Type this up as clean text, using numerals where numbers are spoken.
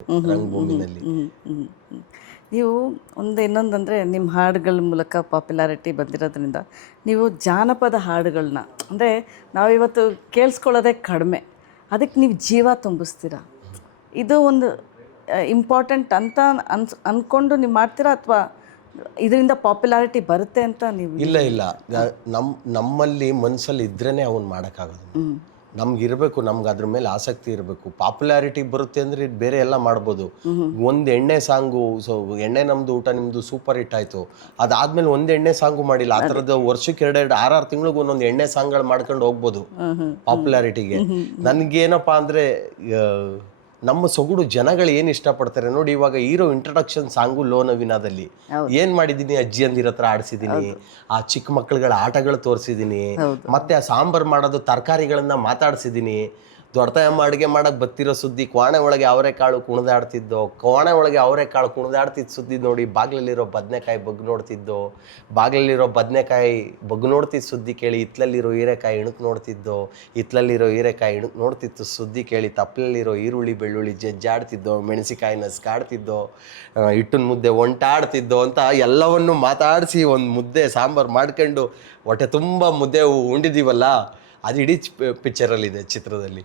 ರಂಗಭೂಮಿನಲ್ಲಿ. ನೀವು ಇನ್ನೊಂದಂದರೆ ನಿಮ್ಮ ಹಾಡುಗಳ ಮೂಲಕ ಪಾಪ್ಯುಲಾರಿಟಿ ಬಂದಿರೋದ್ರಿಂದ ನೀವು ಜಾನಪದ ಹಾಡುಗಳನ್ನ ಅಂದರೆ ನಾವಿವತ್ತು ಕೇಳಿಸ್ಕೊಳ್ಳೋದೇ ಕಡಿಮೆ, ಅದಕ್ಕೆ ನೀವು ಜೀವ ತುಂಬಿಸ್ತೀರಾ. ಇದು ಒಂದು ಇಂಪಾರ್ಟೆಂಟ್ ಅಂತ ಅಂದ್ಕೊಂಡು ನೀವು ಮಾಡ್ತೀರಾ, ಅಥವಾ ಇದರಿಂದ ಪಾಪ್ಯುಲಾರಿಟಿ ಬರುತ್ತೆ ಅಂತ ನೀವು? ಇಲ್ಲ, ನಮ್ಮಲ್ಲಿ ಮನಸ್ಸಲ್ಲಿ ಇದ್ರೇ ಅವನು ಮಾಡೋಕ್ಕಾಗೋದು. ನಮ್ಗಿರ್ಬೇಕು, ನಮ್ಗೆ ಅದ್ರ ಮೇಲೆ ಆಸಕ್ತಿ ಇರಬೇಕು. ಪಾಪ್ಯುಲಾರಿಟಿ ಬರುತ್ತೆ ಅಂದರೆ ಬೇರೆ ಎಲ್ಲ ಮಾಡ್ಬೋದು. ಒಂದು ಎಣ್ಣೆ ಸಾಂಗು, ಎಣ್ಣೆ ನಮ್ದು ಊಟ ನಿಮ್ಮದು ಸೂಪರ್ ಹಿಟ್ ಆಯಿತು, ಅದಾದ್ಮೇಲೆ ಒಂದು ಎಣ್ಣೆ ಸಾಂಗು ಮಾಡಿಲ್ಲ. ಆ ಥರದ್ದು ವರ್ಷಕ್ಕೆ 2-6 ತಿಂಗಳಿಗೆ ಒಂದೊಂದು ಎಣ್ಣೆ ಸಾಂಗ್ಗಳು ಮಾಡ್ಕೊಂಡು ಹೋಗ್ಬೋದು ಪಾಪ್ಯುಲಾರಿಟಿಗೆ. ನನಗೇನಪ್ಪ ಅಂದರೆ ನಮ್ಮ ಸೊಗಡು ಜನಗಳು ಏನು ಇಷ್ಟಪಡ್ತಾರೆ ನೋಡಿ. ಇವಾಗ ಹೀರೋ ಇಂಟ್ರಡಕ್ಷನ್ ಸಾಂಗು ಲೋ ನವೀನದಲ್ಲಿ ಏನು ಮಾಡಿದ್ದೀನಿ, ಅಜ್ಜಿಯಂದಿರ ಹತ್ರ ಆಡಿಸಿದ್ದೀನಿ, ಆ ಚಿಕ್ಕ ಮಕ್ಕಳುಗಳ ಆಟಗಳು ತೋರಿಸಿದ್ದೀನಿ, ಮತ್ತೆ ಆ ಸಾಂಬಾರು ಮಾಡೋದು ತರಕಾರಿಗಳನ್ನ ಮಾತಾಡ್ಸಿದ್ದೀನಿ. ದೊಡ್ಡತಮ್ಮ ಅಡುಗೆ ಮಾಡಕ್ಕೆ ಬತ್ತಿರೋ ಸುದ್ದಿ, ಕೋಣೆ ಒಳಗೆ ಅವರೆಕಾಳು ಕುಣಿದಾಡ್ತಿದ್ದೋ, ಕೋಣೆ ಒಳಗೆ ಅವರೆಕಾಳು ಕುಣಿದಾಡ್ತಿದ್ದ ಸುದ್ದಿ ನೋಡಿ ಬಾಗ್ಲಲ್ಲಿರೋ ಬದನೆಕಾಯಿ ಬಗ್ಗು ನೋಡ್ತಿದ್ದೋ, ಬಾಗ್ಲಲ್ಲಿರೋ ಬದನೆಕಾಯಿ ಬಗ್ಗು ನೋಡ್ತಿದ್ದ ಸುದ್ದಿ ಕೇಳಿ ಹಿತ್ಲಲ್ಲಿರೋ ಹೀರೆಕಾಯಿ ಇಣುಕು ನೋಡ್ತಿದ್ದೋ, ಹಿತ್ಲಲ್ಲಿರೋ ಹೀರೆಕಾಯಿ ಇಣುಕು ನೋಡ್ತಿತ್ತು ಸುದ್ದಿ ಕೇಳಿ ತಪ್ಪಲಲ್ಲಿರೋ ಈರುಳ್ಳಿ ಬೆಳ್ಳುಳ್ಳಿ ಜಜ್ಜಾಡ್ತಿದ್ದೋ, ಮೆಣಸಿಕಾಯಿ ನಸ್ಕಾಡ್ತಿದ್ದೋ, ಹಿಟ್ಟಿನ ಮುದ್ದೆ ಒಂಟಾಡ್ತಿದ್ದೋ ಅಂತ ಎಲ್ಲವನ್ನು ಮಾತಾಡಿಸಿ ಒಂದು ಮುದ್ದೆ ಸಾಂಬಾರು ಮಾಡ್ಕೊಂಡು ಹೊಟ್ಟೆ ತುಂಬ ಮುದ್ದೆ ಉಂಡಿದ್ದೀವಲ್ಲ, ಅದು ಇಡೀ ಪಿಕ್ಚರಲ್ಲಿದೆ, ಚಿತ್ರದಲ್ಲಿ.